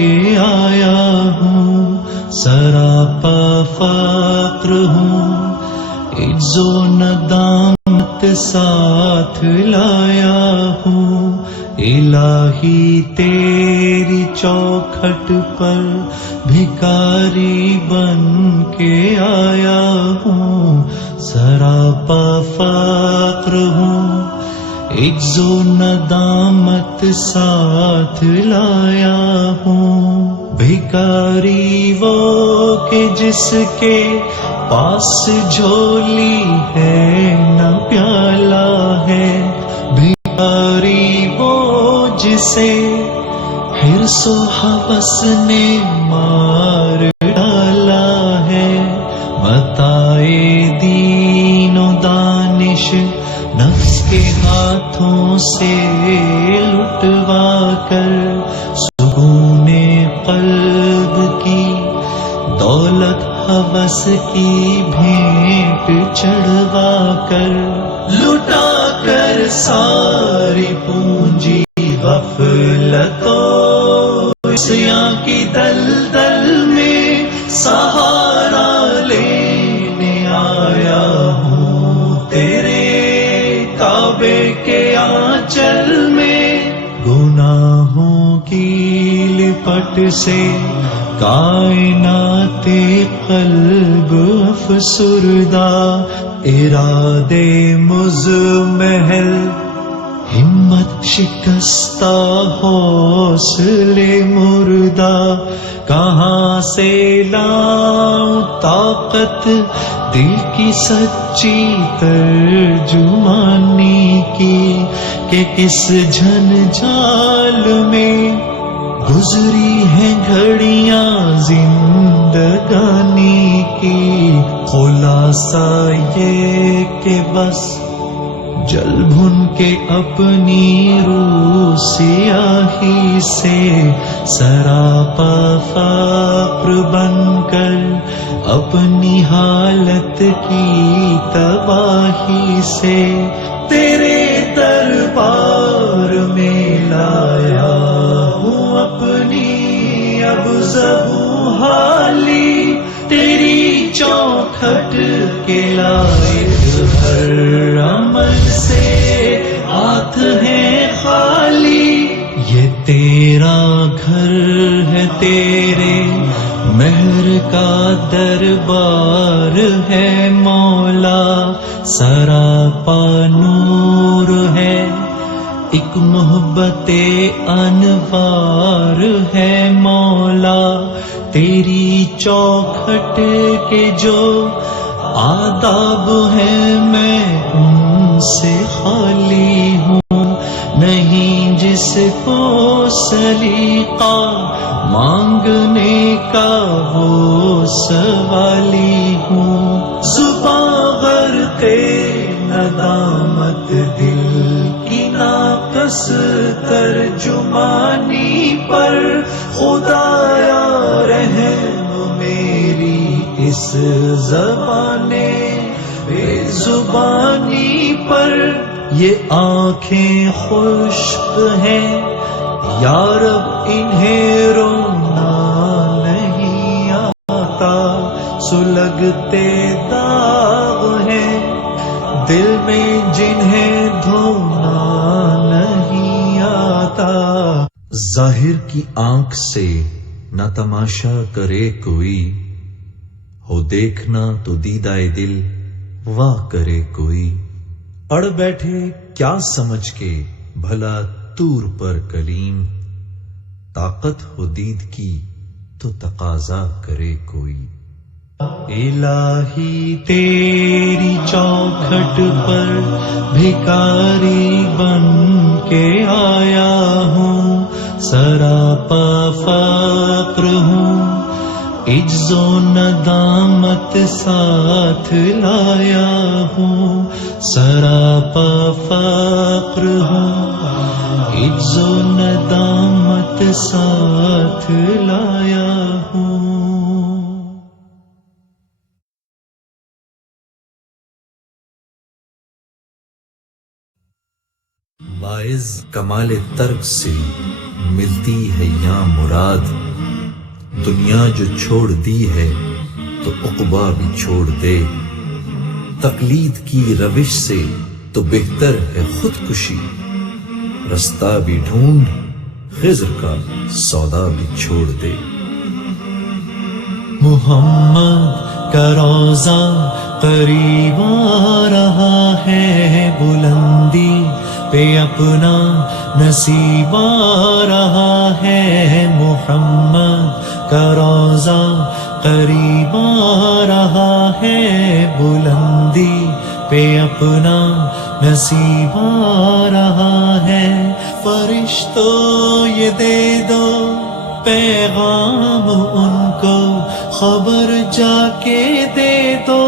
کے آیا ہوں، سراپا فقر ہوں، عجز و ندامت ساتھ لایا ہوں، الہی تیری چوکھٹ پر بھکاری بن کے آیا ہوں، سراپا فقر ہوں، عجز و ندامت ساتھ لایا ہوں، بھکاری وہ کہ جس کے پاس جھولی ہے نہ پیالہ ہے، بھکاری وہ جسے حرص و ہوس نے مار ڈالا ہے، متاع دین و دانش نفس کے ہاتھوں سے لٹوا کر، سکون قلب کی دولت ہوس کی بھیٹ چڑھوا کر، لٹا کر ساری پونجی غفلت و عصیاں کی دلدل میں سہارا لینے آیا ہوں، تیرے کعبے کے آنچل میں، گناہوں کی لپٹ سے کائنات قلب افسردہ، ارادے مزمحل ہمت شکستہ حوصلے مردہ، کہاں سے لاؤں طاقت دل کی سچی ترجمانی کی، کہ کس جھنجھال میں گزری ہیں گھڑیاں زندگانی کی، خلاصہ یہ کہ بس جل بھن کے اپنی روح سیاہی سے، سراپا فقر بن کر اپنی حالت کی تباہی سے، تیرے دربار میں لایا ہوں اپنی اب زبوں حالی، تیری چوکھٹ کے لائق ہر عمل سے ہاتھ ہیں خالی، یہ تیرا گھر ہے، تیرے مہر کا دربار ہے مولا، سراپا نور ہے، ایک محبت انوار ہے مولا، تیری چوکھٹ کے جو آداب ہیں میں ان سے خالی ہوں، نہیں جس کو سلیقہ مانگنے کا وہ سوالی ہوں، زباں غرقے ندامت دل کی ناقص ترجمانی پر، خدایا رحم میری اس زبان بے زبانی پر، یہ آنکھیں خشک ہیں یا رب انہیں رونا نہیں آتا، سلگتے داغ ہیں دل میں جنہیں دھونا نہیں آتا، ظاہر کی آنکھ سے نہ تماشا کرے کوئی، ہو دیکھنا تو دیدہ دل واہ کرے کوئی، اڑ بیٹھے کیا سمجھ کے بھلا طور پر کلیم، طاقت ہو دید کی تو تقاضا کرے کوئی، الہی تیری چوکھٹ پر بھکاری بن کے آیا ہوں، سراپا فقر ہوں، عجز و ندامت ساتھ لایا ہوں، سراپا فقر ہوں، عجز و ندامت ساتھ لایا ہوں۔ باعث کمال ترک سے ملتی ہے یا مراد، دنیا جو چھوڑ دی ہے تو عقبا بھی چھوڑ دے، تقلید کی روش سے تو بہتر ہے خودکشی، رستہ بھی ڈھونڈ خضر کا سودا بھی چھوڑ دے۔ محمد کا روضہ قریب آ رہا ہے، بلندی پہ اپنا نصیب آ رہا ہے، محمد کا روضہ قریب آ رہا ہے، بلندی پہ اپنا نصیب آ رہا ہے۔ فرشتوں یہ دے دو پیغام ان کو، خبر جا کے دے دو